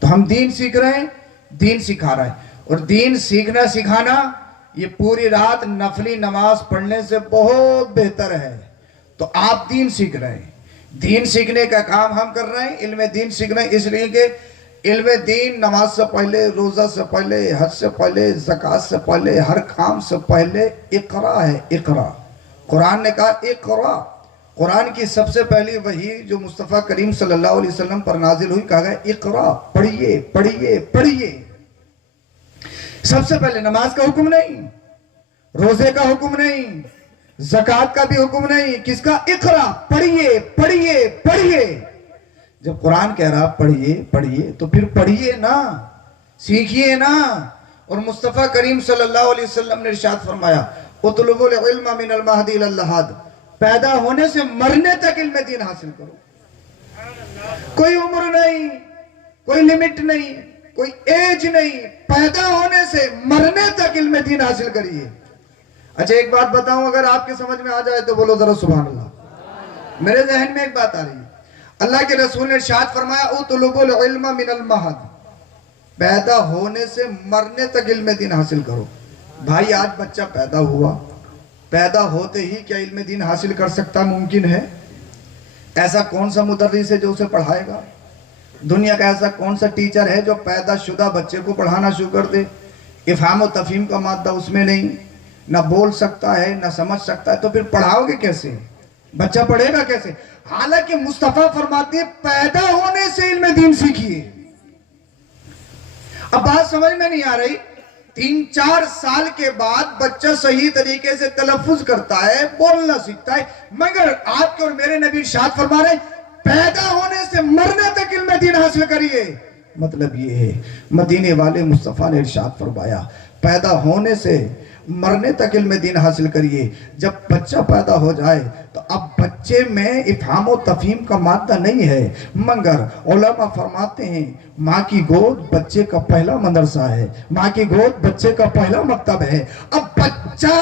تو ہم دین سیکھ رہے ہیں، دین سکھا رہے ہیں، اور دین سیکھنا سکھانا یہ پوری رات نفلی نماز پڑھنے سے بہت بہتر ہے۔ تو آپ دین سیکھ رہے ہیں، دین سیکھنے کا کام ہم کر رہے ہیں، علم دین سیکھ رہے ہیں، اس لیے کہ علم دین نماز سے پہلے، روزہ سے پہلے، حج سے پہلے، زکوٰۃ سے پہلے، ہر کام سے پہلے اقرا ہے، اقرا۔ قرآن نے کہا اقرا۔ قرآن کی سب سے پہلی وحی جو مصطفیٰ کریم صلی اللہ علیہ وسلم پر نازل ہوئی، کہا گیا اقرا، پڑھیے پڑھیے پڑھیے۔ سب سے پہلے نماز کا حکم نہیں، روزے کا حکم نہیں، زکوٰۃ کا بھی حکم نہیں، کس کا؟ اقرا، پڑھیے پڑھیے پڑھیے۔ جب قرآن کہہ رہا پڑھیے پڑھیے تو پھر پڑھیے نا، سیکھیے نا۔ اور مصطفیٰ کریم صلی اللہ علیہ وسلم نے ارشاد فرمایا اطلبوا العلم من المہد الی اللحد، پیدا ہونے سے مرنے تک علم دین حاصل کرو۔ کوئی عمر نہیں، کوئی لیمٹ نہیں، کوئی ایج نہیں، پیدا ہونے سے مرنے تک علم دین حاصل کریے۔ اچھا ایک بات بتاؤں، اگر آپ کے سمجھ میں آ جائے تو بولو ذرا سبحان اللہ۔ میرے ذہن میں ایک بات آ رہی ہے، اللہ کے رسول نے ارشاد فرمایا اطلبوا العلم من المہد، پیدا ہونے سے مرنے تک علم دین حاصل کرو۔ بھائی آج بچہ پیدا ہوا، پیدا ہوتے ہی کیا علم دین حاصل کر سکتا ممکن ہے؟ ایسا کون سا مدرس ہے جو اسے پڑھائے گا؟ دنیا کا ایسا کون سا ٹیچر ہے جو پیدا شدہ بچے کو پڑھانا شروع کر دے؟ افہام و تفہیم کا مادہ اس میں نہیں، نہ بول سکتا ہے نہ سمجھ سکتا ہے، تو پھر پڑھاؤ گے کیسے؟ بچہ پڑھے گا کیسے؟ حالانکہ مصطفیٰ فرماتے ہیں پیدا ہونے سے علم دین سیکھیے۔ اب بات سمجھ میں نہیں آ رہی، 3-4 سال کے بعد بچہ صحیح طریقے سے تلفظ کرتا ہے، بولنا سیکھتا ہے، مگر آپ کے اور میرے نبی ارشاد فرما رہے ہیں پیدا ہونے سے مرنے تک علم دین حاصل کریے۔ مطلب یہ ہے مدینے والے مصطفیٰ نے ارشاد فرمایا پیدا ہونے سے مرنے تک علم دین حاصل کریے۔ جب بچہ پیدا ہو جائے تو اب بچے میں افہام و تفہیم کا مادہ نہیں ہے، مگر علماء فرماتے ہیں ماں کی گود بچے کا پہلا مدرسہ ہے، ماں کی گود بچے کا پہلا مکتب ہے۔ اب بچہ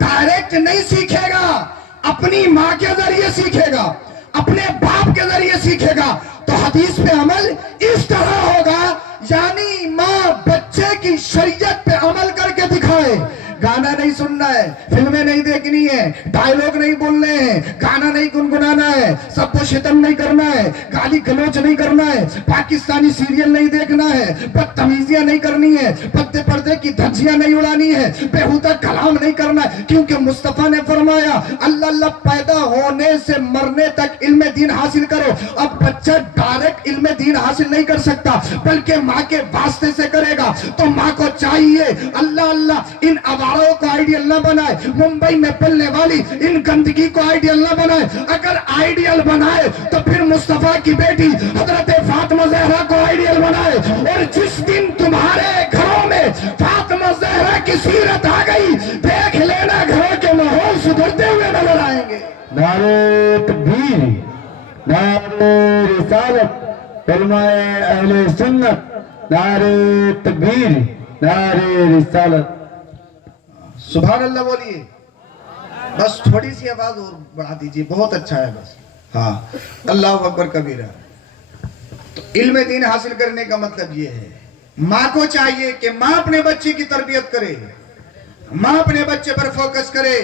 ڈائریکٹ نہیں سیکھے گا، اپنی ماں کے ذریعے سیکھے گا، اپنے باپ کے ذریعے سیکھے گا۔ تو حدیث پہ عمل اس طرح ہوگا، یعنی ماں بچے کی شریعت پہ عمل کر کے دکھائے۔ گانا نہیں سننا ہے، فلمیں نہیں دیکھنی ہے، ڈائلوگ نہیں بولنے ہیں، گانا نہیں گنگنانا ہے، سب کو شتم نہیں کرنا ہے، گالی گلوچ نہیں کرنا ہے، پاکستانی سیریل نہیں دیکھنا ہے، بدتمیزیاں نہیں کرنی ہے، پردے پردے کی دھجیاں نہیں اڑانی ہے، بےہودہ کلام نہیں کرنا ہے، کیونکہ مصطفیٰ نے فرمایا اللہ اللہ پیدا ہونے سے مرنے تک علم دین حاصل کرو۔ اب بچہ ڈائریکٹ علم دین حاصل نہیں کر سکتا، بلکہ ماں کے واسطے سے کرے گا۔ تو ماں کو چاہیے اللہ اللہ ان کو آئیڈیل نہ بنائے، ممبئی میں پلنے والی ان گندگی کو آئیڈیل نہ بنائے۔ اگر آئیڈیل بنائے تو پھر مصطفیٰ کی بیٹی حضرت فاطمہ زہرا کو آئیڈیل بنائے۔ اور جس دن تمہارے گھروں میں فاطمہ زہرا کی سیرت آ گئی، دیکھ لینا گھروں کے ماحول سدھرتے ہوئے نظر آئیں گے۔ نعرہ تکبیر، نعرہ رسالت، علماء اہل سنت، نعرہ تکبیر، نعرہ رسالت۔ سبحان اللہ بولیے، بس تھوڑی سی آواز اور بڑھا دیجئے، بہت اچھا ہے بس۔ ہاں اللہ اکبر کبیرہ۔ تو علم دین حاصل کرنے کا مطلب یہ ہے ماں کو چاہیے کہ ماں اپنے بچے کی تربیت کرے، ماں اپنے بچے پر فوکس کرے۔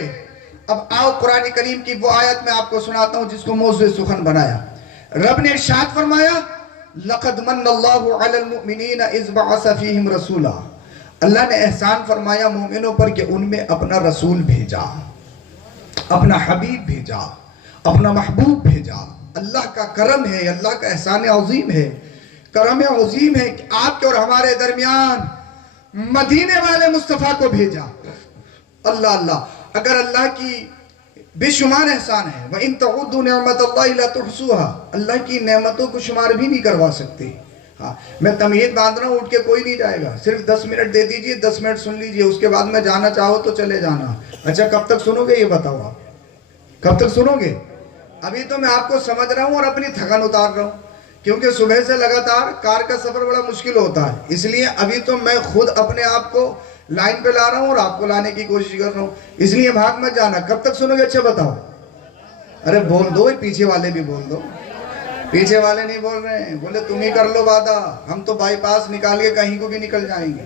اب آؤ قرآن کریم کی وہ آیت میں آپ کو سناتا ہوں جس کو موضوع سخن بنایا۔ رب نے ارشاد فرمایا لَقَدْ مَنَّ اللَّهُ عَلَى الْمُؤْمِنِينَ إِذْ بَعَثَ فِيهِمْ رَسُولًا، اللہ نے احسان فرمایا مومنوں پر کہ ان میں اپنا رسول بھیجا، اپنا حبیب بھیجا، اپنا محبوب بھیجا۔ اللہ کا کرم ہے، اللہ کا احسان عظیم ہے، کرم عظیم ہے کہ آپ کے اور ہمارے درمیان مدینے والے مصطفیٰ کو بھیجا۔ اللہ اللہ، اگر اللہ کی بے شمار احسان ہے، وَإِن تَعُدُّوا نِعْمَةَ اللَّهِ لَا تُحْصُوهَا، اللہ کی نعمتوں کو شمار بھی نہیں کروا سکتے۔ میں تمہید باندھ رہا ہوں، اٹھ کے کوئی نہیں جائے گا، صرف 10 منٹ دے دیجئے، 10 منٹ سن لیجئے، اس کے بعد میں جانا چاہو تو چلے جانا۔ اچھا کب تک سنو گے یہ بتاؤ، آپ کب تک سنو گے؟ ابھی تو میں آپ کو سمجھ رہا ہوں اور اپنی تھکن اتار رہا ہوں، کیونکہ صبح سے لگاتار کار کا سفر بڑا مشکل ہوتا ہے، اس لیے ابھی تو میں خود اپنے آپ کو لائن پہ لا رہا ہوں اور آپ کو لانے کی کوشش کر رہا ہوں، اس لیے بھاگ مت جانا۔ کب تک سنو گے؟ اچھا بتاؤ، ارے بول دو، پیچھے والے بھی بول دو، پیچھے والے نہیں بول رہے ہیں، بولے تم ہی کر لو وعدہ، ہم تو بائی پاس نکال کے کہیں کو بھی نکل جائیں گے۔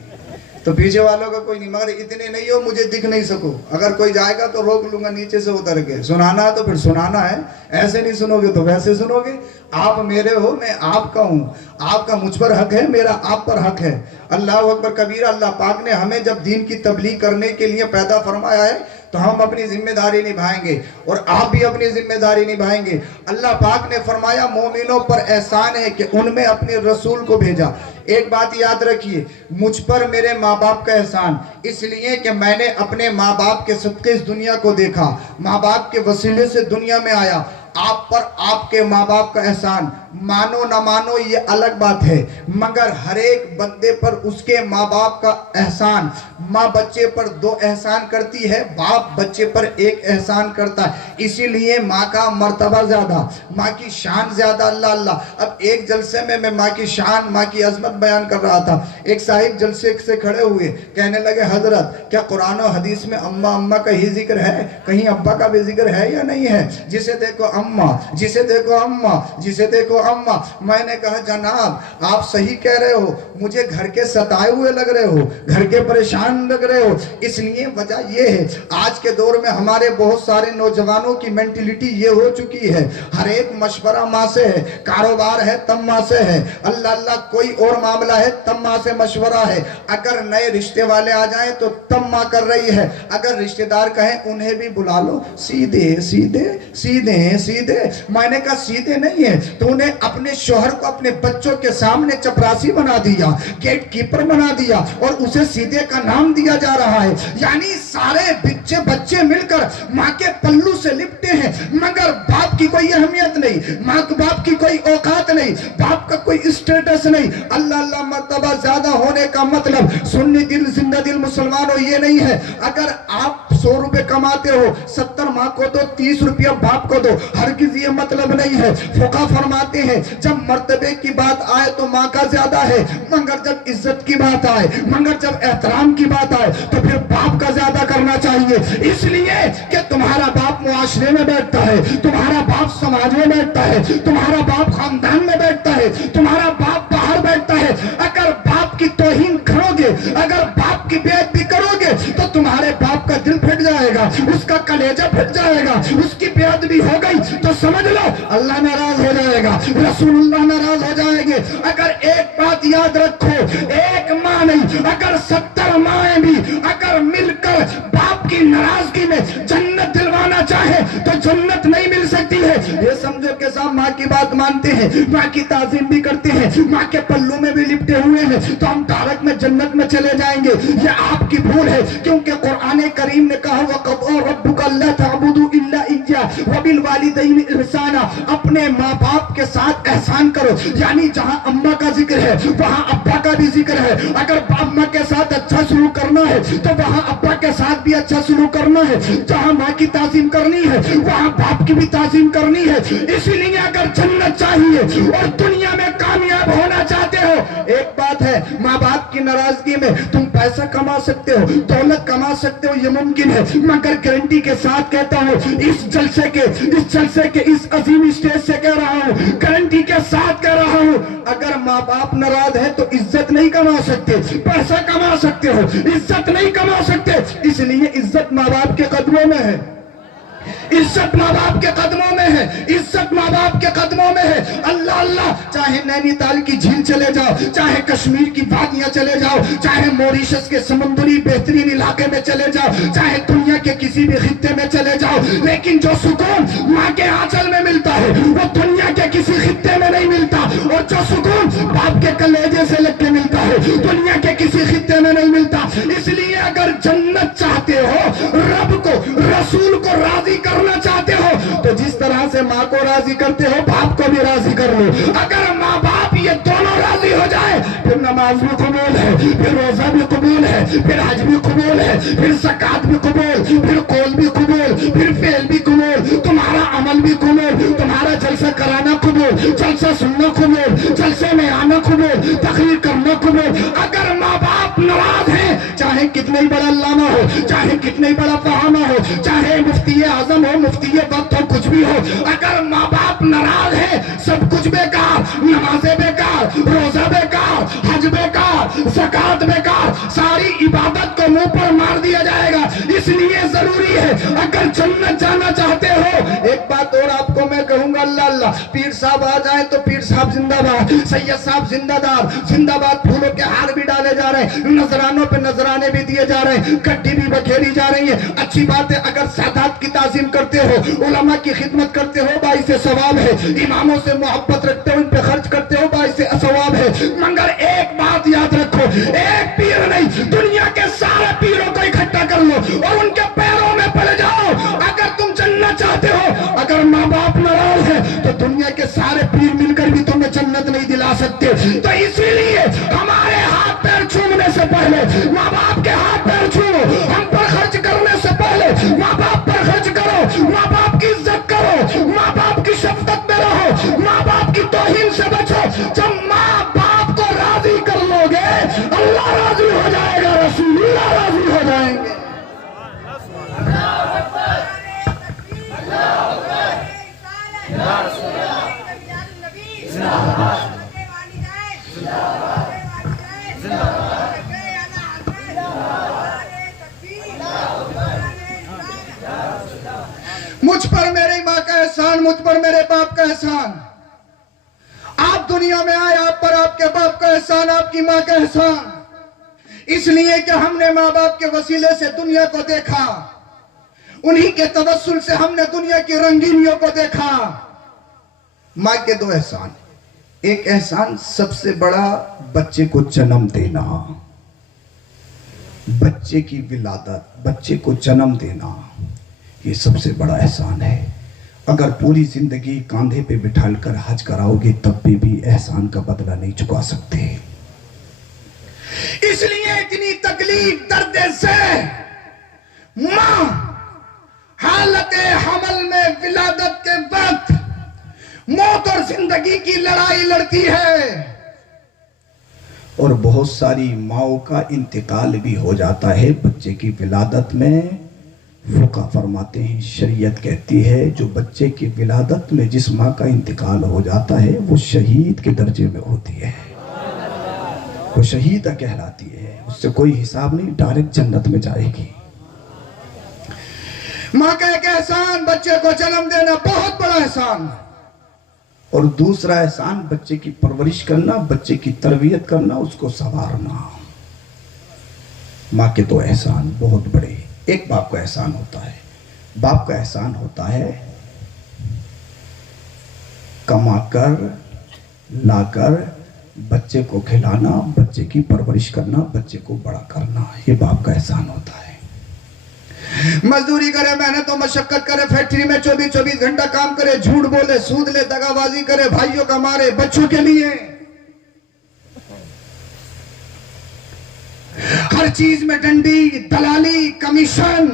تو پیچھے والوں کا کوئی نہیں، مگر اتنے نہیں ہو مجھے دکھ نہیں سکو، اگر کوئی جائے گا تو روک لوں گا نیچے سے اتر کے، سنانا ہے تو پھر سنانا ہے، ایسے نہیں سنو گے تو ویسے سنو گے۔ آپ میرے ہو، میں آپ کا ہوں، آپ کا مجھ پر حق ہے، میرا آپ پر حق ہے۔ اللہ اکبر کبیرہ۔ اللہ پاک نے ہمیں جب دین کی تبلیغ کرنے کے لیے پیدا فرمایا ہے تو ہم اپنی ذمہ داری نبھائیں گے، اور آپ بھی اپنی ذمہ داری نبھائیں گے۔ اللہ پاک نے فرمایا مومنوں پر احسان ہے کہ ان میں اپنے رسول کو بھیجا۔ ایک بات یاد رکھیے، مجھ پر میرے ماں باپ کا احسان اس لیے کہ میں نے اپنے ماں باپ کے صدقے اس دنیا کو دیکھا، ماں باپ کے وسیلے سے دنیا میں آیا۔ آپ پر آپ کے ماں باپ کا احسان، مانو نہ مانو یہ الگ بات ہے، مگر ہر ایک بندے پر اس کے ماں باپ کا احسان۔ ماں بچے پر 2 احسان کرتی ہے، باپ بچے پر 1 احسان کرتا ہے، اسی لیے ماں کا مرتبہ زیادہ، ماں کی شان زیادہ۔ اللہ اللہ۔ اب ایک جلسے میں ماں کی شان، ماں کی عظمت بیان کر رہا تھا، ایک صاحب جلسے سے کھڑے ہوئے، کہنے لگے حضرت کیا قرآن و حدیث میں اماں کا ہی ذکر ہے، کہیں ابا کا بھی ذکر ہے یا نہیں ہے؟ جسے دیکھو اماں، جسے دیکھو اماں، جسے دیکھو اماں۔ میں نے کہا جناب آپ صحیح کہہ رہے ہو، مجھے گھر کے ستائے ہوئے لگ رہے ہو، گھر کے پریشان لگ رہے ہو، اس لیے وجہ یہ ہے آج کے دور میں ہمارے بہت سارے نوجوانوں کی مینٹیلیٹی یہ ہو چکی ہے، ہر ایک مشورہ ماں سے ہے، کاروبار ہے تب ماں سے ہے، اللہ اللہ کوئی اور معاملہ ہے تب ماں سے مشورہ ہے، اگر نئے رشتے والے آ جائیں تو تب ماں کر رہی ہے، اگر رشتے دار کہیں انہیں بھی بلا لو، سیدھے سیدھے سیدھے سیدھے۔ میں نے کہا سیدھے نہیں ہے، تو نے اپنے شوہر کو اپنے بچوں کے سامنے چپراسی بنا دیا، گیٹ کیپر بنا دیا، اور اسے سیدھے کا نام دیا جا رہا ہے۔ یعنی سارے بچے مل کر ماں کے پلو سے لپٹے ہیں، مگر باپ کی کوئی اہمیت نہیں، باپ کی کوئی اوقات نہیں، باپ کا کوئی اسٹیٹس نہیں۔ اللہ اللہ۔ مرتبہ زیادہ ہونے کا مطلب سنی دل زندہ دل مسلمانوں یہ نہیں ہے اگر آپ 100 روپے کماتے ہو 70 ماں کو دو 30 روپیہ باپ کو دو، ہرگز یہ مطلب نہیں ہے۔ فقہ فرماتے ہیں جب مرتبے کی بات آئے تو ماں کا زیادہ ہے، مگر جب عزت کی بات آئے، مگر جب احترام کی بات آئے تو پھر باپ کا زیادہ کرنا چاہیے، اس لیے کہ تمہارا باپ معاشرے میں بیٹھتا ہے، تمہارا باپ سماج میں بیٹھتا ہے، تمہارا باپ خاندان میں بیٹھتا ہے، تمہارا باپ باہر بیٹھتا ہے۔ اگر باپ کی توہین کرو گے، اگر باپ کی بے ادبی کرو گے تو تمہارے باپ کا دل پھٹ جائے گا، اس کا کلیجہ پھٹ جائے گا، اس کی بے ادبی ہو گئی تو سمجھ لو اللہ ناراض ہو جائے گا، رسول اللہ ناراض ہو جائیں گے۔ اگر ایک بات یاد رکھو، ایک ماں نہیں اگر 70 مائیں بھی اگر مل کر باپ کی ناراضگی میں جنت دلوانا چاہے تو جنت نہیں مل سکتی ہے۔ یہ سمجھو کہ صاحب ماں کی بات مانتے ہیں، ماں کی تعظیم بھی کرتے ہیں، ماں کے پلو میں بھی لپٹے ہوئے ہیں تو ہم ڈائریکٹ میں جنت میں چلے جائیں گے، یہ آپ کی بھول ہے، کیونکہ قرآن کریم نے کہا وَقَضَىٰ رَبُّكَ أَلَّا تَعْبُدُوا إِلَّا إِيَّاهُ وَبِالْوَالِدَيْنِ إِحْسَانًا۔ اپنے ماں باپ کے ساتھ احسان کرو، یعنی جہاں اماں کا ذکر ہے وہاں ابا کا بھی ذکر ہے۔ اگر اماں کے ساتھ اچھا سلوک کرنا ہے تو وہاں ابا کے ساتھ بھی اچھا سلوک کرنا ہے، جہاں ماں کی تعظیم کرنی ہے وہاں باپ کی بھی تعظیم کرنی ہے۔ اسی لیے اگر جنت چاہیے اور دنیا میں کامیاب ہونا چاہتے ہو، ایک بات ہے ماں باپ کی ناراضگی میں تم پیسہ کما سکتے ہو، دولت کما سکتے ہو، یہ ممکن ہے، مگر گارنٹی کے ساتھ کہتا ہوں اس جلسے کے اس عظیم اسٹیج سے کہہ رہا ہوں، گارنٹی کے ساتھ کہہ رہا ہوں، اگر ماں باپ ناراض ہے تو عزت نہیں کما سکتے، پیسہ کما سکتے ہو عزت نہیں کما سکتے، اس لیے عزت ماں باپ کے قدموں میں ہے، عزت ماں باپ کے قدموں میں ہے، عزت ماں باپ کے قدموں میں ہے۔ اللہ اللہ۔ چاہے نینی تال کی جھیل چلے جاؤ، چاہے کشمیر کی وادیاں چلے جاؤ، چاہے موریشس کے سمندری بہترین علاقے میں چلے جاؤ، چاہے دنیا کے کسی بھی خطے میں چلے جاؤ، لیکن جو سکون ماں کے آنچل میں ملتا ہے وہ دنیا کے کسی خطے میں نہیں ملتا، اور جو سکون باپ کے کلیجے سے لگ کے ملتا ہے دنیا کے کسی خطے میں نہیں ملتا۔ اس لیے اگر جنت چاہتے ہو، رب کو رسول کو راضی کرنا چاہتے ہو تو جس طرح سے ماں کو راضی کرتے ہو باپ کو بھی راضی کر لو۔ اگر ماں باپ یہ دونوں راضی ہو جائے پھر نماز بھی قبول ہے، پھر روزہ بھی قبول ہے، پھر حج بھی قبول ہے، پھر زکات بھی قبول، پھر قول بھی قبول، پھر فعل بھی قبول، تمہارا عمل بھی قبول، تمہارا جلسہ کرانا قبول، جلسہ سننا قبول، جلسے میں آنا قبول، تقریر کرنا قبول۔ اگر ماں باپ ناراض ہیں چاہے کتنے ہی بڑا علامہ ہو, چاہے کتنے ہی بڑا فہامہ ہو, چاہے مفتی اعظم ہو, مفتی وقت ہو, کچھ بھی ہو, اگر ماں باپ ناراض ہے سب کچھ بیکار, نمازیں بیکار, روزہ بیکار, حج بیکار, زکات بیکار, ساری عبادت کو منہ پر مار دیا جائے گا. اس لیے ضروری ہے اگر جنت جانا چاہتے ہو, ایک بات اور آپ کو میں کہوں گا, اللہ اللہ, پیر صاحب آ جائیں تو پیر صاحب زندہ باد, سید صاحب زندہ دار, زندہ باد, پھولوں کے ہار بھی ڈالے جا رہے ہیں, نذرانوں پہ نذرانے بھی دیے جا رہے ہیں, گڈی بھی بکھیری جا رہی ہے. اچھی بات ہے, اگر سادات کی تعظیم کرتے ہو, علماء کی خدمت کرتے ہو, باعث ثواب ہے. اماموں سے محبت رکھتے ہو, ان پہ خرچ کرتے ہو, باعث ثواب ہے. مگر ایک بات یاد رکھو, ایک پیر نہیں, دنیا کے سارے پیروں کو اکٹھا کر لو اور ان کے پیروں میں پڑ جاؤ. اگر تم جنت چاہتے ہو, اگر ماں باپ ناراض ہے تو دنیا کے سارے پیر مل کر بھی تمہیں جنت نہیں دلا سکتے. تو اسی لیے ہمارے ہاتھ پیر چھونے سے پہلے ماں باپ کے ہاتھ پیر چھوڑو, ہم پر خرچ کرنے سے پہلے ماں باپ پر خرچ کرو, ماں باپ کی عزت کرو, ماں باپ کی شفقت میں رہو, ماں باپ کی توہین سے بچو. جب ماں باپ کو راضی کر لو گے, اللہ راضی ہو جائے گا, رسول اللہ راضی ہو جائیں گے. مجھ پر میری ماں کا احسان, مجھ پر میرے باپ کا احسان. آپ دنیا میں آئے, آپ پر آپ کے باپ کا احسان, آپ کی ماں کا احسان. اس لیے کہ ہم نے ماں باپ کے وسیلے سے دنیا کو دیکھا, انہی کے توسل سے ہم نے دنیا کی رنگینیوں کو دیکھا. ماں کے دو احسان, ایک احسان سب سے بڑا بچے کو جنم دینا, بچے کی ولادت, بچے کو جنم دینا, یہ سب سے بڑا احسان ہے. اگر پوری زندگی کاندھے پہ بٹھا کر حج کراؤ گے تب بھی احسان کا بدلہ نہیں چکا سکتے. اس لیے اتنی تکلیف درد سے ماں حالت حمل میں ولادت کے وقت موت اور زندگی کی لڑائی لڑتی ہے. اور بہت ساری ماؤں کا انتقال بھی ہو جاتا ہے بچے کی ولادت میں. فقہ فرماتے ہیں, شریعت کہتی ہے جو بچے کی ولادت میں جس ماں کا انتقال ہو جاتا ہے وہ شہید کے درجے میں ہوتی ہے, وہ شہیدہ کہلاتی ہے, اس سے کوئی حساب نہیں, ڈائریکٹ جنت میں جائے گی. ماں کا ایک احسان بچے کو جنم دینا, بہت بڑا احسان. اور دوسرا احسان بچے کی پرورش کرنا, بچے کی تربیت کرنا, اس کو سنوارنا. ماں کے دو احسان بہت بڑے. ایک باپ کا احسان ہوتا ہے, باپ کا احسان ہوتا ہے کما کر لا کر بچے کو کھلانا, بچے کی پرورش کرنا, بچے کو بڑا کرنا, یہ باپ کا احسان ہوتا ہے. مزدوری کرے, محنت و مشقت کرے, فیکٹری میں 24 گھنٹہ کام کرے, جھوٹ بولے, سود لے, دغا بازی کرے, بھائیوں کا مارے, بچوں کے لیے ہر چیز میں ڈنڈی, دلالی, کمیشن,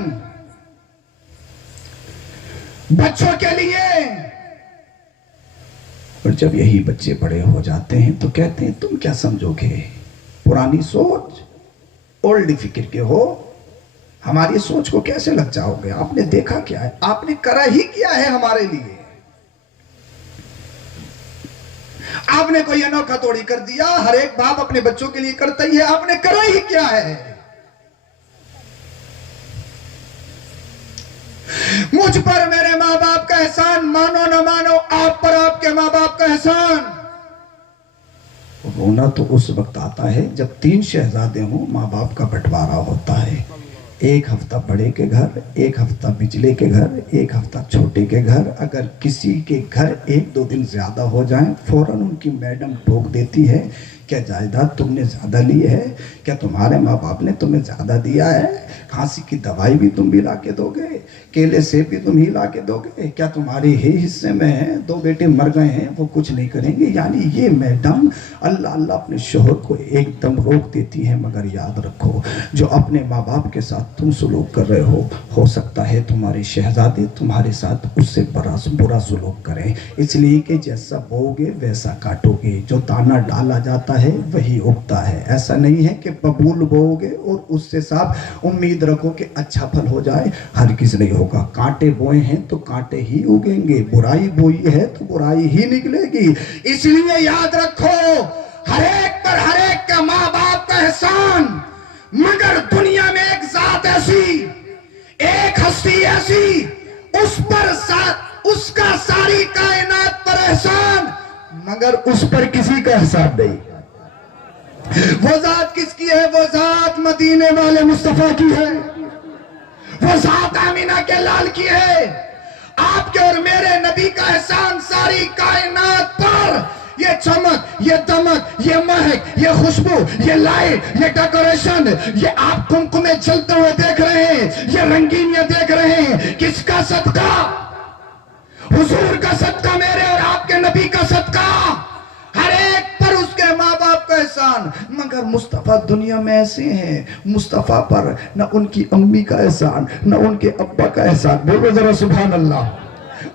بچوں کے لیے. اور جب یہی بچے بڑے ہو جاتے ہیں تو کہتے ہیں تم کیا سمجھو گے, پرانی سوچ, اولڈ فکر کے ہو, ہماری سوچ کو کیسے لگ جاؤ گے, آپ نے دیکھا کیا ہے, آپ نے کرا ہی کیا ہے ہمارے لیے, آپ نے کوئی انوکھا توڑی کر دیا, ہر ایک باپ اپنے بچوں کے لیے کرتا ہی ہے, آپ نے کرا ہی کیا ہے. مجھ پر میرے ماں باپ کا احسان, مانو نہ مانو, آپ پر آپ کے ماں باپ کا احسان. رونا تو اس وقت آتا ہے جب 3 شہزادے ہوں, ماں باپ کا بٹوارا ہوتا ہے. ایک ہفتہ بڑے کے گھر, ایک ہفتہ بچلے کے گھر, ایک ہفتہ چھوٹے کے گھر. اگر کسی کے گھر 1-2 دن زیادہ ہو جائیں فوراً ان کی میڈم ٹوک دیتی ہے, کیا جائیداد تم نے زیادہ لی ہے, کیا تمہارے ماں باپ نے تمہیں زیادہ دیا ہے, کھانسی کی دوائی بھی تم بھی لا کے دو گے, کیلے سیب بھی تم ہی لا کے دو گے, کیا تمہارے ہی حصے میں ہیں, 2 بیٹے مر گئے ہیں وہ کچھ نہیں کریں گے. یعنی یہ میڈم اللہ اللہ اپنے شوہر کو ایک دم روک دیتی ہے. مگر یاد رکھو جو اپنے ماں باپ کے ساتھ تم سلوک کر رہے ہو سکتا ہے تمہارے شہزادے تمہارے ساتھ اس سے برا سلوک کریں. اس لیے کہ جیسا بوؤ گے ویسا کاٹو گے. جو دانہ ڈالا جاتا ہے وہی اگتا ہے. ایسا نہیں ہے کہ ببول بو گے اور اس سے صاحب امید رکھو کہ اچھا پھل ہو جائے. ہرگز نہیں ہوگا. کانٹے بوئے ہیں تو کانٹے ہی اگیں گے, برائی بوئی ہے تو برائی ہی نکلے گی. اس لیے یاد رکھو ہر ایک پر ہر ایک کا ماں باپ کا احسان, مگر دنیا میں ایک ذات ایسی, ایک ہستی ایسی, اس پر اس کا ساری کائنات پر احسان, مگر اس پر کسی کا احسان نہیں. وہ ذات کس کی ہے؟ وہ ذات مدینے والے مصطفیٰ کی ہے. وہ ذات آمینہ کے لال کی ہے. آپ کے اور میرے نبی کا احسان ساری کائنات پر, یہ چمک, یہ دمک, یہ مہک, یہ خوشبو, یہ لائٹ, یہ ڈیکوریشن, یہ آپ کمکمے چلتے ہوئے دیکھ رہے ہیں, یہ رنگینیاں دیکھ رہے ہیں, کس کا صدقہ؟ حضور کا صدقہ, میرے اور آپ کے نبی کا صدقہ. ہر ایک پر اس کے ماں باپ کا احسان, مگر مصطفیٰ دنیا میں ایسے ہیں, مصطفیٰ پر نہ ان کی امی کا احسان نہ ان کے ابا کا احسان. بولو ذرا سبحان اللہ.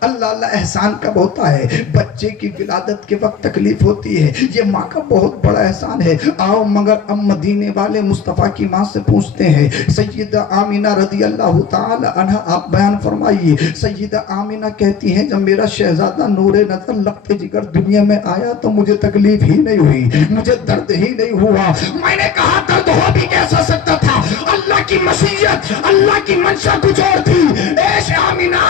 اللہ اللہ. احسان کب ہوتا ہے؟ بچے کی ولادت کے وقت تکلیف ہوتی ہے, یہ ماں کا بہت بڑا احسان ہے. آؤ مگر اب مدینے والے مصطفیٰ کی ماں سے پوچھتے ہیں. سیدہ آمینہ رضی اللہ تعالی عنہ آپ بیان فرمائیے. سیدہ آمینہ کہتی ہیں جب میرا شہزادہ نور نظر لخت جگر دنیا میں آیا تو مجھے تکلیف ہی نہیں ہوئی, مجھے درد ہی نہیں ہوا. میں نے کہا درد ہو بھی کیسا سکتا تھا؟ اللہ کی مشیت, اللہ کی منشا کچھ اور تھی. اے آمینہ,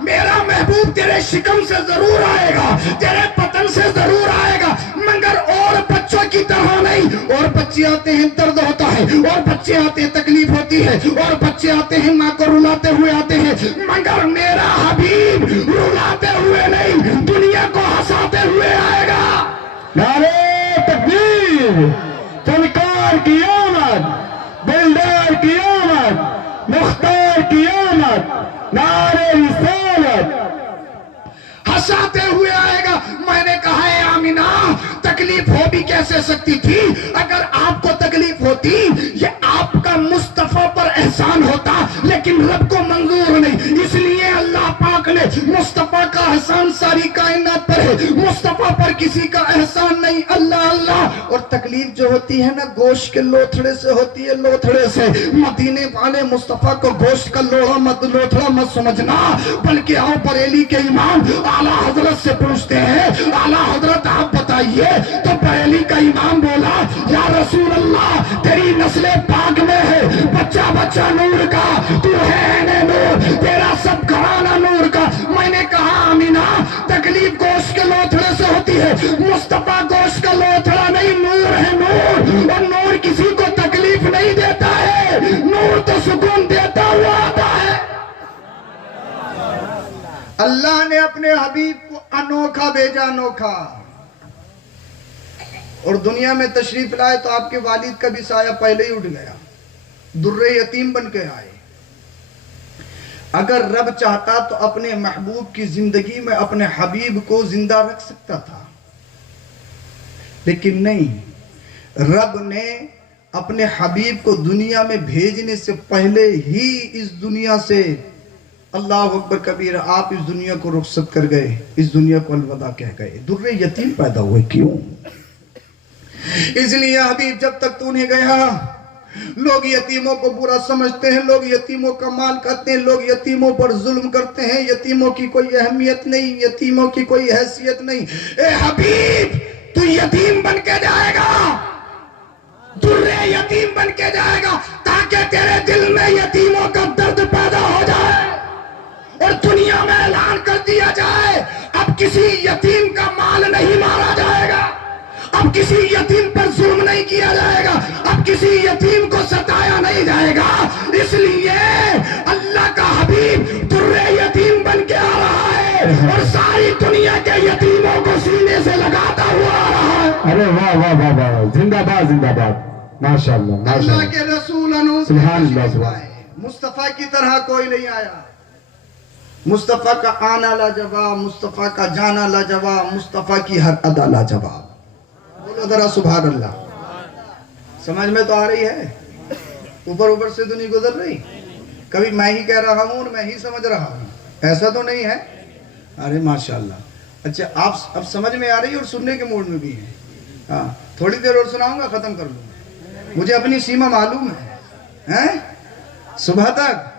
میرا محبوب تیرے شکم سے ضرور آئے گا, تیرے پتن سے ضرور آئے گا, مگر اور بچوں کی طرح نہیں. اور بچے آتے ہیں درد ہوتا ہے, اور بچے آتے ہیں تکلیف ہوتی ہے, اور بچے آتے ہیں ماں کو رلاتے ہوئے آتے ہیں, مگر میرا حبیب رلاتے ہوئے نہیں, دنیا کو ہنساتے ہوئے آئے گا. نعرہ تکبیر. فنکار کی آمد, دلدار کی آمد, مختار کی آمد, نعرہ رسالت. ہنساتے ہوئے آئے گا. میں نے کہا ہے آمینہ, تکلیف ہو بھی کیسے سکتی تھی؟ اگر آپ کو تکلیف ہوتی یہ آپ کا مصطفیٰ پر احسان ہوتا, لیکن رب کو منظور نہیں. اس لیے اللہ پاک نے مصطفیٰ کا احسان ساری کائنات پر ہے, مصطفیٰ پر کسی کا احسان نہیں. اللہ اللہ. اور تکلیف جو ہوتی ہے نا گوشت کے لوتھڑے سے ہوتی ہے, لوتھڑے سے. مدینے والے مصطفیٰ کو گوشت کا لوتھڑا مت سمجھنا, بلکہ آؤ بریلی کے امام اعلیٰ حضرت سے پوچھتے ہیں. اعلیٰ حضرت آپ بتائیے. تو بریلی کا امام بولا یا رسول اللہ, تیری نسل پاک میں ہے بچہ بچہ نور کا, تو ہے نور, تیرا سب گھرانہ نور کا. میں نے کہا آمینہ, تکلیف گوشت کے لوتھڑے سے ہوتی ہے, مصطفیٰ گوشت کا لوتھڑا نہیں, نور ہے نور. اور نور کسی کو تکلیف نہیں دیتا ہے, نور تو سکون دیتا ہوا آتا ہے. اللہ نے اپنے حبیب کو انوکھا بھیجا, انوکھا. اور دنیا میں تشریف لائے تو آپ کے والد کا بھی سایہ پہلے ہی اٹھ گیا, در یتیم بن کے آئے. اگر رب چاہتا تو اپنے محبوب کی زندگی میں اپنے حبیب کو زندہ رکھ سکتا تھا, لیکن نہیں. رب نے اپنے حبیب کو دنیا میں بھیجنے سے پہلے ہی اس دنیا سے, اللہ اکبر کبیر, آپ اس دنیا کو رخصت کر گئے, اس دنیا کو الوداع کہہ گئے. در یتیم پیدا ہوئے. کیوں؟ اس لیے حبیب جب تک تو نہیں گیا, لوگ یتیموں کو برا سمجھتے ہیں, لوگ یتیموں کا مال کھاتے ہیں, لوگ یتیموں پر ظلم کرتے ہیں, یتیموں کی کوئی اہمیت نہیں, یتیموں کی کوئی حیثیت نہیں. اے حبیب, تو یتیم بن کے جائے گا, در یتیم بن کے جائے گا, تاکہ تیرے دل میں یتیموں کا درد پیدا ہو جائے, اور دنیا میں اعلان کر دیا جائے اب کسی یتیم کا مال نہیں مارا جائے گا, اب کسی یتیم پر ظلم نہیں کیا جائے گا, اب کسی یتیم کو ستایا نہیں جائے گا. اس لیے اللہ کا حبیب در یتیم بن کے آ رہا ہے, اور ساری دنیا کے یتیموں کو سینے سے لگاتا ہوا آ رہا ہے. ارے واہ واہ واہ واہ, زندہ باد زندہ باد, ماشاءاللہ. اللہ کے رسول سبحان اللہ, سبحان. مصطفیٰ کی طرح کوئی نہیں آیا. مصطفیٰ کا آنا لاجواب, مصطفیٰ کا جانا لاجواب, مصطفیٰ کی ہر ادا لاجواب. بولو ذرا سبحان اللہ. سمجھ میں تو آ رہی ہے, اوپر سے تو نہیں گزر رہی. کبھی میں ہی کہہ رہا ہوں اور میں ہی سمجھ رہا ہوں, ایسا تو نہیں ہے. ارے ماشاءاللہ. اچھا, آپ اب سمجھ میں آ رہی ہے اور سننے کے موڈ میں بھی ہیں. ہاں, تھوڑی دیر اور سناؤں گا، ختم کر لوں. مجھے اپنی سیما معلوم ہے. صبح تک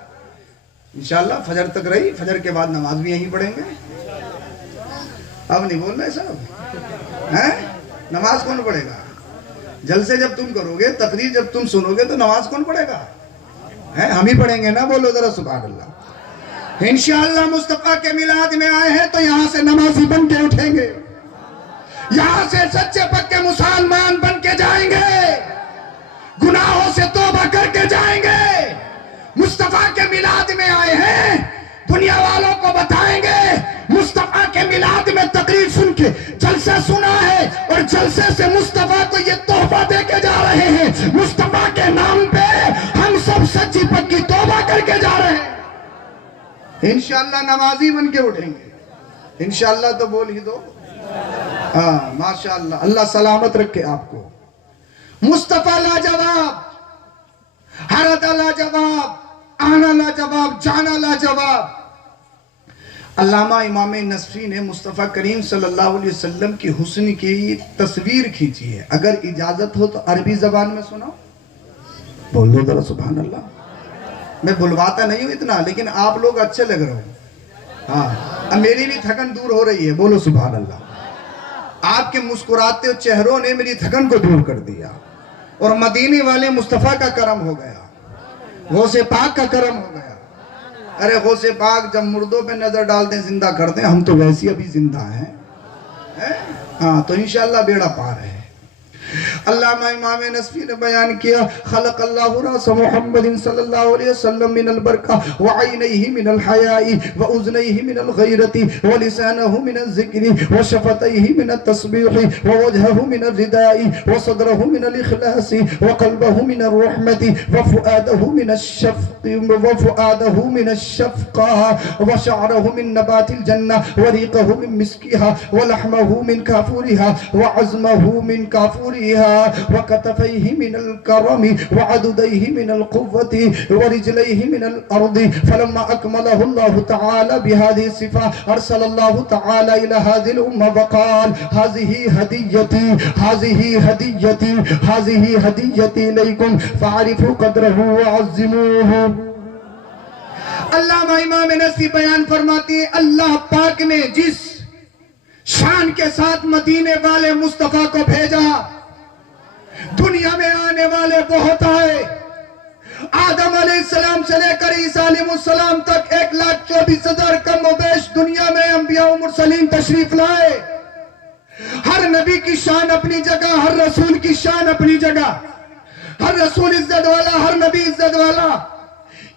انشاءاللہ فجر تک رہی، فجر کے بعد نماز بھی یہیں پڑھیں گے. اب نہیں بول رہے صاحب، نماز کون پڑھے گا؟ جلسے جب تم کرو گے، تقریر جب تم سنو گے تو نماز کون پڑھے گا؟ ہم ہی پڑھیں گے نا. بولو ذرا سبحان اللہ. انشاءاللہ مصطفیٰ کے میلاد میں آئے ہیں تو یہاں سے نمازی بن کے اٹھیں گے، یہاں سے سچے پکے مسلمان بن کے جائیں گے، گناہوں سے توبہ کر کے جائیں گے. مصطفیٰ کے میلاد میں آئے ہیں، دنیا والوں کو بتائیں گے مصطفیٰ کے میلاد میں تقریر سن کے جلسہ سنا ہے، اور جلسے سے مصطفیٰ کو یہ تحفہ دے کے جا رہے ہیں. مصطفیٰ کے نام پہ ہم سب سچی پکی توبہ کر کے جا رہے ہیں. انشاءاللہ نمازی بن کے اٹھیں گے. انشاءاللہ تو بول ہی دو. ماشاءاللہ. اللہ سلامت رکھے آپ کو. مصطفیٰ لاجواب، ہر ادا لاجواب، آنا لاجواب، جانا لاجواب. علامہ امام نصفی نے مصطفیٰ کریم صلی اللہ علیہ وسلم کی حسن کی تصویر کھینچی ہے. اگر اجازت ہو تو عربی زبان میں سناؤ. بول دو ذرا سبحان اللہ. میں بلواتا نہیں ہوں اتنا، لیکن آپ لوگ اچھے لگ رہے ہو. اب میری بھی تھکن دور ہو رہی ہے. بولو سبحان اللہ. آپ کے مسکراتے چہروں نے میری تھکن کو دور کر دیا، اور مدینے والے مصطفیٰ کا کرم ہو گیا، غوث پاک کا کرم ہو گیا. ارے غوث پاک جب مردوں پہ نظر ڈالتے ہیں زندہ کرتے ہیں، ہم تو ویسی ابھی زندہ ہیں. تو انشاءاللہ بیڑا پار ہے. علامہ امام نصفی نے بیان کیا، خلق اللہ راس محمد صلی اللہ علیہ وسلم من البرکہ وعینیہ من الحیاء واذنیہ من الغیرت ولسانہ من الذکر وشفتیہ من التسبیح ووجہہ من الرداء وصدرہ من الاخلاص وقلبہ من الرحمت وفؤادہ من الشفقہ وشعرہ من نبات الجنہ وریقہ من مسکہا ولحمہ من کافورہا وعظمہ من کافورہا وكتفيه من الكرم وعدديه من القوة ورجليه من الأرض. فلما أكمله الله تعالى بهذه الصفة أرسل الله تعالى إلى هذه الأمة وقال هذه هديتي هذه هديتي هذه هديتي إليكم فاعرفوا قدره وعظموه. علامہ امام نصفی بیان فرماتی ہیں، اللہ پاک نے جس شان کے ساتھ مدینے والے مصطفیٰ کو بھیجا، دنیا میں آنے والے بہت آئے. آدم علیہ السلام سے لے کر عیسیٰ علیہ السلام تک 1,24,000 کم و بیش دنیا میں انبیاء و مرسلین تشریف لائے. ہر نبی کی شان اپنی جگہ، ہر رسول کی شان اپنی جگہ. ہر رسول عزت والا، ہر نبی عزت والا.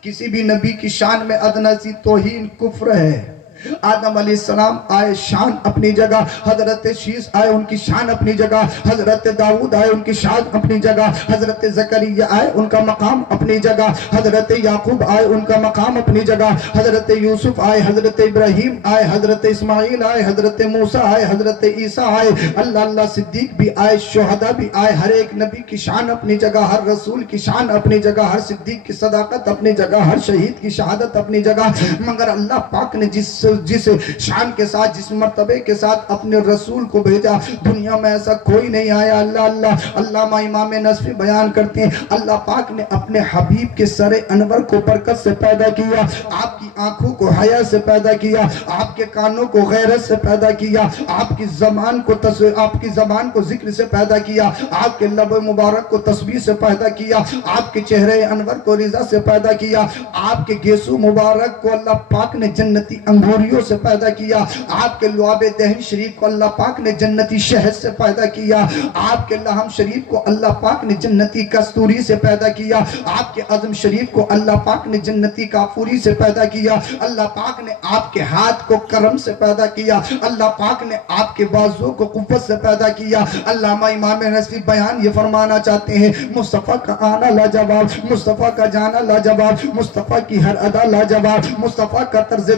کسی بھی نبی کی شان میں ادنا سی توہین کفر ہے. آدم علیہ السلام آئے، شان اپنی جگہ. حضرت شیس آئے، ان کی شان اپنی جگہ. حضرت داؤد آئے، ان کی شان اپنی جگہ. حضرت زکریا آئے، ان کا مقام اپنی جگہ. حضرت یعقوب آئے، ان کا مقام اپنی جگہ. حضرت یوسف آئے، حضرت ابراہیم آئے، حضرت اسماعیل آئے، حضرت موسیٰ آئے، حضرت عیسیٰ آئے. اللہ صدیق بھی آئے، شہداء بھی آئے. ہر ایک نبی کی شان اپنی جگہ، ہر رسول کی شان اپنی جگہ، ہر صدیق کی صداقت اپنی جگہ، ہر شہید کی شہادت اپنی جگہ. مگر اللہ پاک نے جس شان کے ساتھ، جس مرتبے کے ساتھ اپنے رسول کو بھیجا، دنیا میں ایسا کوئی نہیں آیا. اللہ. علامہ امام نصفی بیان کرتے ہیں، اللہ پاک نے اپنے حبیب کے سر انور کو برکت سے پیدا کیا، آپ کی آنکھوں کو حیا سے پیدا کیا، آپ کے کانوں کو غیرت سے پیدا کیا، آپ کی زبان کو ذکر سے پیدا کیا، آپ کے لب مبارک کو تسبیح سے پیدا کیا، آپ کے چہرے انور کو رضا سے پیدا کیا، آپ کے گیسو مبارک کو اللہ پاک نے جنتی انگوریوں سے پیدا کیا، آپ کے لعاب دہن شریف کو اللہ پاک نے جنتی شہد سے پیدا کیا، آپ کے لحم شریف کو اللہ پاک نے جنتی کستوری سے پیدا کیا، آپ کے عظم شریف کو اللہ پاک نے جنتی کافوری سے پیدا کیا، اللہ پاک نے آپ کے ہاتھ کو کرم سے پیدا کیا، اللہ پاک نے آپ کے بازو کو قوت سے پیدا کیا. علامہ امام نصفی بیان یہ فرمانا چاہتے ہیں، مصطفیٰ کا آنا لاجواب، مصطفیٰ کا جانا لاجواب، مصطفیٰ کی ہر ادا لاجواب، مصطفیٰ کا طرز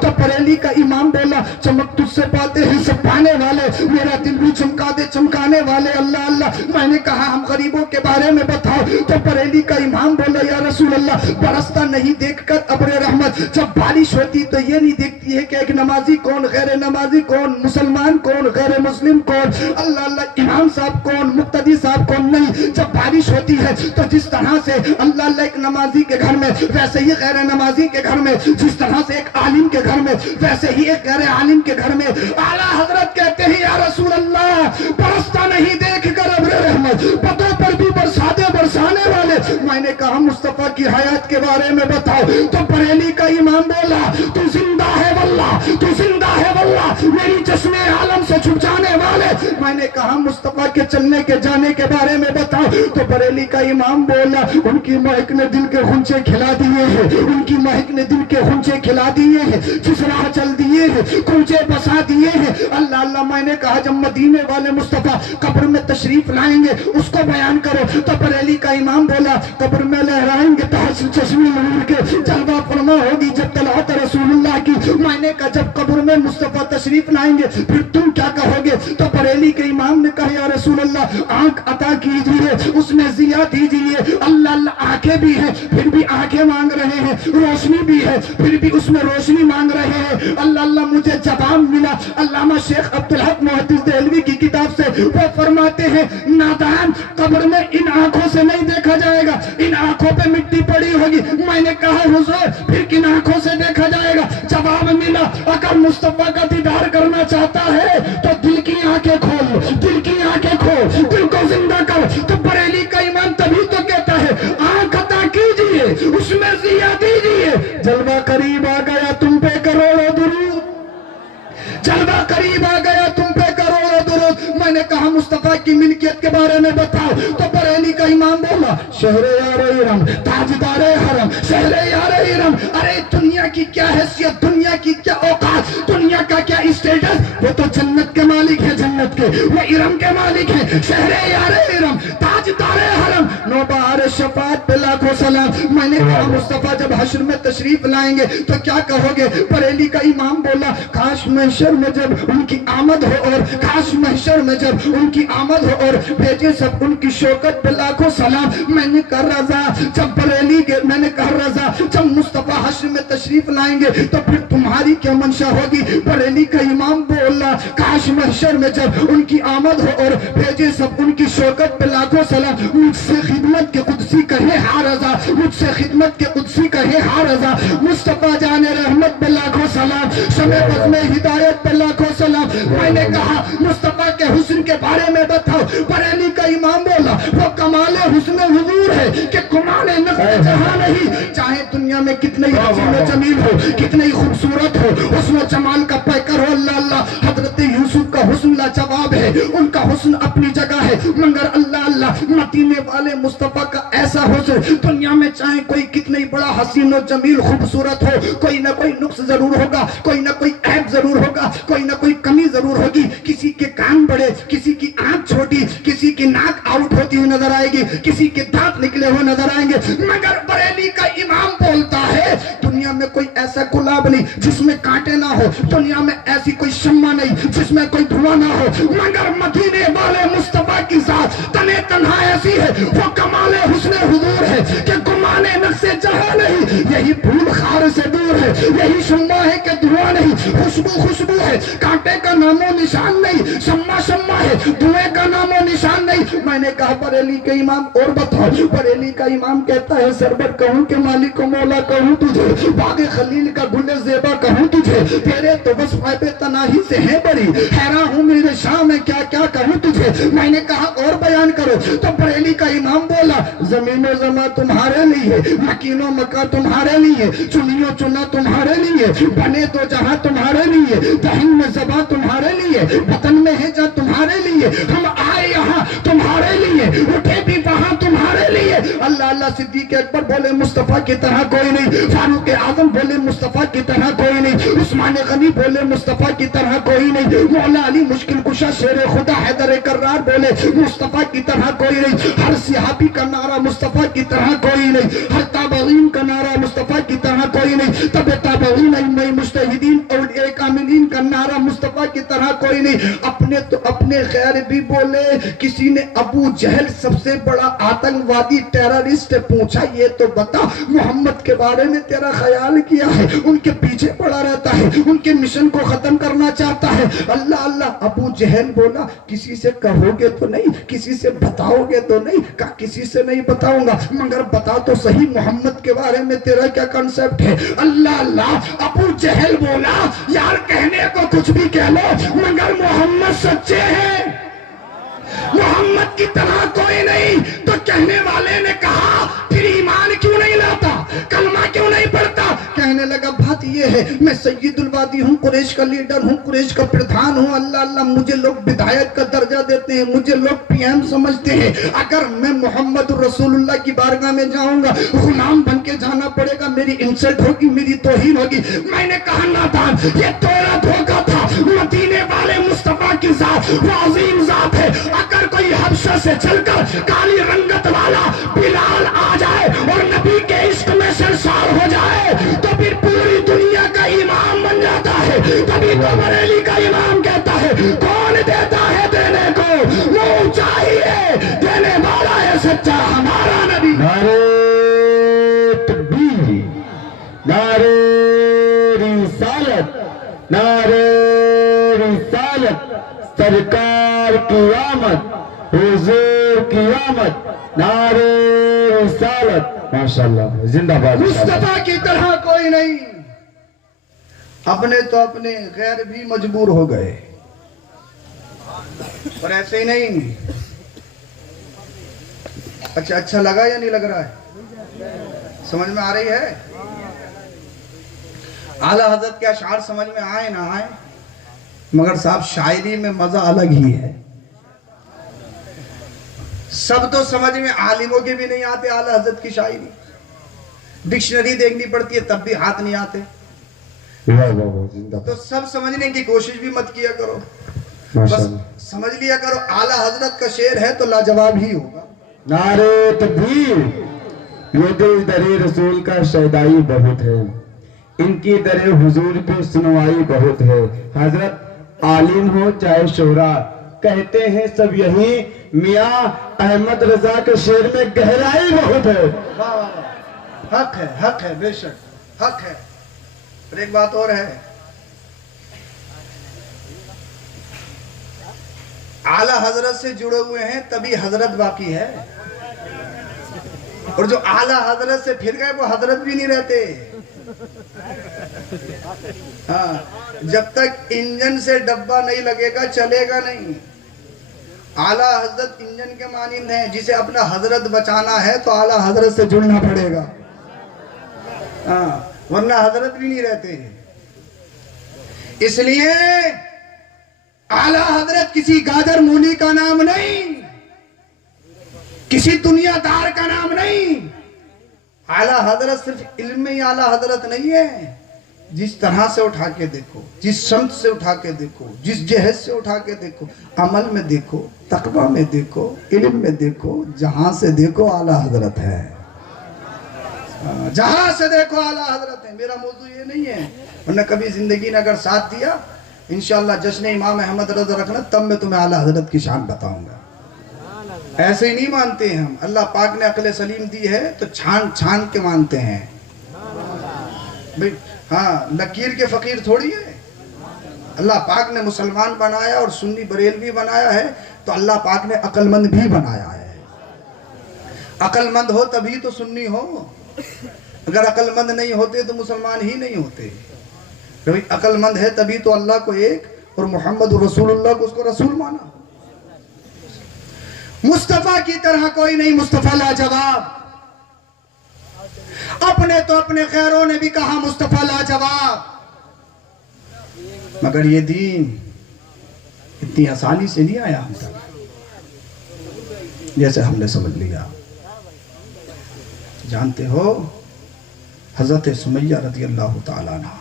تو بریلی کا امام بولا چمک تجھ سے پاتے ہیں سب پانے والے، میرا دل بھی چمکا دے چمکانے والے، اللہ اللہ۔ میں نے کہا ہم غریبوں کے بارے میں بتاؤ، تو بریلی کا امام بولا یا رسول اللہ برستا نہیں دیکھ کر ابر رحمت، جب بارش ہوتی تو یہ نہیں دیکھتی ہے کہ ایک نمازی کون، غیر نمازی کون، مسلمان کون، غیر مسلم کون، اللہ اللہ، امام صاحب کون، مقتدی صاحب کون، نہیں، جب بارش ہوتی ہے تو جس طرح سے اللہ اللہ ایک نمازی کے گھر میں ویسے ہی غیر نمازی کے گھر میں، جس طرح سے ایک عالم کے گھر میں ویسے ہی ایک غیر عالم کے گھر میں، اعلیٰ حضرت کہتے ہیں یا رسول اللہ برستا نہیں دیکھ کر ابر رحمت، پتوں پر بھی برساتے برسانے والے۔ میں نے کہا مصطفیٰ کی حیات کے بارے میں بتاؤ، تو بریلی کا امام بولا تو زندہ ہے واللہ، تو زندہ ہے واللہ، میری چشم عالم سے چھپ جانے والے۔ میں نے کہا مصطفیٰ کے چلنے کے جانے کے بارے میں بتاؤ، تو بریلی کا امام بولا ان کی مہک نے دل کے غنچے کھلا دیے ہیں، ان کی مہک نے دل کے غنچے کھلا دیے ہیں، جس راہ چل دیے ہیں کنچے بسا دیے ہیں، اللہ اللہ۔ میں نے کہا جب مدینے والے مصطفیٰ قبر میں تشریف لائیں گے اس کو بیان کرو، تو بریلی کا امام بولا قبر میں لہرائیں گے تحت چشمی نور کے، جلوہ فرما ہوگی جب طلعت رسول اللہ کی۔ میں نے کہا جب قبر میں مصطفیٰ تشریف لائیں گے پھر تم کیا کہو گے، تو بریلی کے امام نے کہا یا رسول اللہ آنکھ عطا کیجیے، اس میں ضیا دیجیے، اللہ اللہ، آنکھیں بھی ہیں پھر بھی آنکھیں مانگ رہے ہیں، روشنی بھی ہے پھر بھی اس میں روشنی مانگ رہے ہیں، اللہ اللہ۔ مجھے جواب ملا علامہ شیخ عبدالحق محدث دہلوی کی کتاب سے، وہ فرماتے ہیں نادان قبر میں ان آنکھوں سے نہیں دیکھا جائے گا، ان آنکھوں پہ مٹی پڑی ہوگی۔ میں نے کہا حضور پھر کن آنکھوں سے دیکھا جائے گا، جواب ملا اگر مصطفیٰ کا دیدار کرنا چاہتا ہے تو دل کی آنکھیں کھول، دل کی آنکھیں کھول، دل کو زندہ کر۔ تو بریلی کا امام تبھی تو کہتا ہے آنکھ عطا کیجئے، اس میں ضیا دیجئے، جلوہ قریب آ گیا تم پہ کروڑوں درود، جلوہ قریب آ گیا تم پہ کروڑوں درود۔ میں نے کہا مصطفیٰ کی ملکیت کے بارے میں بتاؤ، تو بریلی کا امام بولا شہر یار ارم، تاجدار حرم، شہر یار ارم۔ ارے دنیا کی کیا حیثیت، دنیا کی کیا اوقات، دنیا کا کیا اسٹیٹس، وہ تو جنت کے مالک ہے، جنت کے، وہ ارم کے مالک ہے، شہر یار ارم، تاجدار حرم، نوبہار شفاعت پہ لاکھوں سلام۔ میں نے کہا مصطفیٰ جب حشر میں تشریف لائیں گے تو کیا کہو گے، بریلی کا امام بولا کاش محشر میں جب ان کی آمد ہو، اور کاش محشر میں جب ان کی آمد ہو، اور بھیجے سب ان کی شوکت پہ لاکھوں سلام۔ میں نے کہا رضا جب بریلی کے، میں نے کہا رضا جب مصطفیٰ حشر میں تشریف لائیں گے تو پھر تمہاری کیا منشا ہوگی، بریلی کا امام بولا کاش محشر میں جب ان کی آمد ہو اور بھیجے سب ان کی شوکت پہ لاکھوں سلام، مجھ سے خدمت کے قدسی کہے ہاں رضا، مجھ سے خدمت کے قدسی کہے ہاں رضا، مصطفیٰ جان رحمت پہ لاکھوں سلام، شمع بزم ہدایت پہ لاکھوں سلام۔ میں نے کہا مصطفیٰ کے حسن کے بارے میں بتاؤ، بریلی کا امام بولا وہ کمال حسن حضور ہے کہ کمال نفس جہاں نہیں، چاہے دنیا میں کتنے ہی حسین و جمیل ہو، کتنے ہی خوبصورت ہو، حسن و جمال کا پیکر ہو، اللہ اللہ۔ حضرت یوسف کا حسن لاجواب ہے، ان کا حسن اپنی جگہ ہے، مگر اللہ اللہ مدینے والے مصطفیٰ کا ایسا حسن، دنیا میں چاہے کوئی کتنے ہی بڑا حسین و جمیل خوبصورت ہو، کوئی نہ کوئی نقص ضرور ہوگا، کوئی نہ کوئی عیب ضرور ہوگا، کوئی نہ کوئی کمی ضرور ہوگی، کسی کے کان بڑے، کسی کی آنکھ چھوٹی، کسی کی ناک آؤٹ ہوتی ہوئی نظر آئے گی، کسی کے دانت نکلے ہوئے نظر آئیں گے، مگر بریلی کا امام بولتا ہے دنیا میں کوئی ایسا گلاب نہیں جس میں کانٹے نہ ہو، دنیا میں ایسی کوئی شمع نہیں جس میں کوئی دھواں نہ ہو، مگر مدینے والے مصطفیٰ کی ذات تنے تنہا ایسی ہے، وہ کمال حسن حضور ہے کہ گمان نقص جہاں نہیں، یہی پھول خار سے دور ہے، یہی شمع ہے کہ دھواں نہیں، خوشبو خوشبو ہے، کانٹے کا نام و نشان نہیں، شمع شمع ہے، دھوئیں کا نام و نشان نہیں۔ میں نے کہا بریلی کے امام اور بتاؤ، بریلی کا امام کہتا ہے سربت کہوں کہ مالک و مولا کہوں تجھے، باغ خلیل کا گل زیبا کہوں تجھے، تیرے تو بس عیب تناہی سے ہے بری، حیران ہوں میرے شاہ میں کیا کیا کہوں تجھے۔ میں نے کہا اور بیان کرو، تو بریلی کا امام بولا زمین و زماں تمہارے لیے، مکین و مکہ تمہارے لیے، چنی و چنا تمہارے لیے، بنے تو جہاں تمہارے لیے، دہن میں زباں تمہارے لیے، وطن میں ہے جہاں تمہارے لیے، ہم آئے یہاں تمہارے لیے، اٹھے بھی وہاں تمہارے لیے۔ اللہ اللہ۔ صدیق اکبر بولے مصطفیٰ کی طرح کوئی نہیں، فاروق اعظم بولے مصطفیٰ کی طرح کوئی نہیں، عثمان غنی بولے مصطفیٰ کی طرح کوئی نہیں، مولا علی مشکل کشا شیر خدا حیدر کرار بولے مصطفیٰ کی طرح کوئی نہیں، ہر صحابی کا نعرہ مصطفیٰ کی طرح کوئی نہیں، ہر تابعین کا نعرہ مصطفیٰ کی طرح کوئی نہیں، تب تابعین ائمہ مجتہدین کی طرح کوئی نہیں. اپنے تو اپنے غیر بھی بولے. کسی نے ابو جہل سب سے بڑا آتنکوادی ٹیررسٹ پوچھا یہ تو بتا محمد کے بارے میں تیرا خیال کیا ہے؟ ان کے پیچھے پڑا رہتا ہے, ان کے مشن کو ختم کرنا چاہتا ہے. اللہ اللہ. ابو جہل بولا کسی سے کہو گے تو نہیں, کسی سے بتاؤ گے تو نہیں. کہا کسی سے نہیں بتاؤں گا, مگر بتا تو صحیح محمد کے بارے میں تیرا کیا کنسپٹ ہے؟ اللہ اللہ. ابو جہل بولا یار کہنے کو کچھ بھی کہہ لو مگر محمد سچے ہیں, محمد کی طرح کوئی نہیں. تو کہنے والے نے کہا پھر ایمان کیوں نہیں لاتا, کلمہ کیوں نہیں پڑھتا؟ کہنے لگا بات یہ ہے میں سید الوادی ہوں, قریش کا لیڈر ہوں, قریش کا پردھان ہوں. اللہ اللہ. مجھے لوگ بدایت کا درجہ دیتے ہیں, مجھے لوگ پی ایم سمجھتے ہیں. اگر میں محمد رسول اللہ کی بارگاہ میں جاؤں گا غلام بن کے جانا پڑے گا, میری انسلٹ ہوگی, میری توہین ہوگی. میں نے کہا نادان یہ تیرا دھوکہ تھا. مدینے والے مصطفیٰ کی ذات وہ عظیم ذات ہے. اگر کوئی حبشہ سے چل کر کالی رنگت والا بلال آ جائے اور نبی کے عشق میں سرشار ہو جائے تو پھر پوری دنیا کا امام بن جاتا ہے. کبھی تو بریلی کا امام کہتا ہے کون دیتا ہے دینے کو, وہ چاہیے دینے والا ہے سچا ہمارا نبی. نعرہ تکبیر, نعرہ رسالت, نعرہ رسالت, سرکار کی آمد, حضور کی آمد, نعرہ رسالت. ماشاءاللہ زندہ باد. مصطفیٰ کی طرح کوئی نہیں. اپنے تو اپنے غیر بھی مجبور ہو گئے. اور ایسے ہی نہیں. اچھا لگا یا نہیں لگ رہا ہے؟ سمجھ میں آ رہی ہے؟ اعلیٰ حضرت کے اشعار سمجھ میں آئے نہ آئے مگر صاحب شاعری میں مزہ الگ ہی ہے. سب تو سمجھ میں عالموں کے بھی نہیں آتے اعلیٰ حضرت کی شاعری. ڈکشنری دیکھنی پڑتی ہے تب بھی ہاتھ نہیں آتے. تو سب سمجھنے کی کوشش بھی مت کیا کرو, بس سمجھ لیا کرو اعلیٰ حضرت کا شعر ہے تو لاجواب ہی ہوگا. نعرہ تکبیر. یہ دل در رسول کا شیدائی بہت ہے, ان کی در حضور پہ سنوائی بہت ہے. حضرت عالم ہو چاہے شہرا کہتے ہیں سب یہی, میاں احمد رضا کے شعر میں گہرائی بہت ہے. حق ہے بے شک حق ہے. اور ایک بات اور ہے, اعلیٰ حضرت سے جڑے ہوئے ہیں تبھی حضرت باقی ہے, اور جو اعلیٰ حضرت سے پھر گئے وہ حضرت بھی نہیں رہتے. ہاں, جب تک انجن سے ڈبہ نہیں لگے گا چلے گا نہیں. اعلیٰ حضرت انجن کے مانند ہیں, جسے اپنا حضرت بچانا ہے تو اعلیٰ حضرت سے جڑنا پڑے گا. ہاں, ورنہ حضرت بھی نہیں رہتے. اس لیے اعلیٰ حضرت کسی گاجر مولی کا نام نہیں, کسی دنیا دار کا نام نہیں. اعلیٰ حضرت صرف علم میں ہی اعلیٰ حضرت نہیں ہے. جس طرح سے اٹھا کے دیکھو, جس سمت سے اٹھا کے دیکھو, جس جہد سے اٹھا کے دیکھو, عمل میں دیکھو, تقویٰ میں دیکھو, علم میں دیکھو, جہاں سے دیکھو اعلیٰ حضرت ہے. جہاں سے دیکھو اعلیٰ حضرت ہے. میرا موضوع یہ نہیں ہے, ورنہ کبھی زندگی نے اگر ساتھ دیا انشاءاللہ جشن امام احمد رضا رکھنا, تب میں تمہیں اعلیٰ حضرت کی شان بتاؤں گا. ایسے ہی نہیں مانتے ہیں ہم. اللہ پاک نے عقل سلیم دی ہے تو چھان کے مانتے ہیں بھئی. ہاں, لکیر کے فقیر تھوڑی ہے. اللہ پاک نے مسلمان بنایا اور سنی بریلوی بنایا ہے تو اللہ پاک نے عقل مند بھی بنایا ہے. عقل مند ہو تبھی تو سنی ہو, اگر عقل مند نہیں ہوتے تو مسلمان ہی نہیں ہوتے. عقل مند ہے تبھی تو اللہ کو ایک اور محمد رسول اللہ کو اس کو رسول مانا. مصطفیٰ کی طرح کوئی نہیں, مصطفیٰ لاجواب. اپنے تو اپنے غیروں نے بھی کہا مصطفیٰ لاجواب. مگر یہ دین اتنی آسانی سے نہیں آیا ہم تک جیسے ہم نے سمجھ لیا. جانتے ہو حضرت سمیہ رضی اللہ تعالیٰ عنہ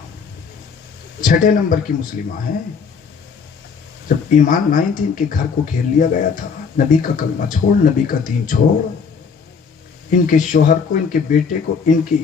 6 نمبر کی مسلمہ ہیں. جب ایمان لائیں تھی ان کے گھر کو گھیر لیا گیا تھا. نبی کا کلمہ چھوڑ, نبی کا دین چھوڑ, ان کے شوہر کو, ان کے بیٹے کو, ان کی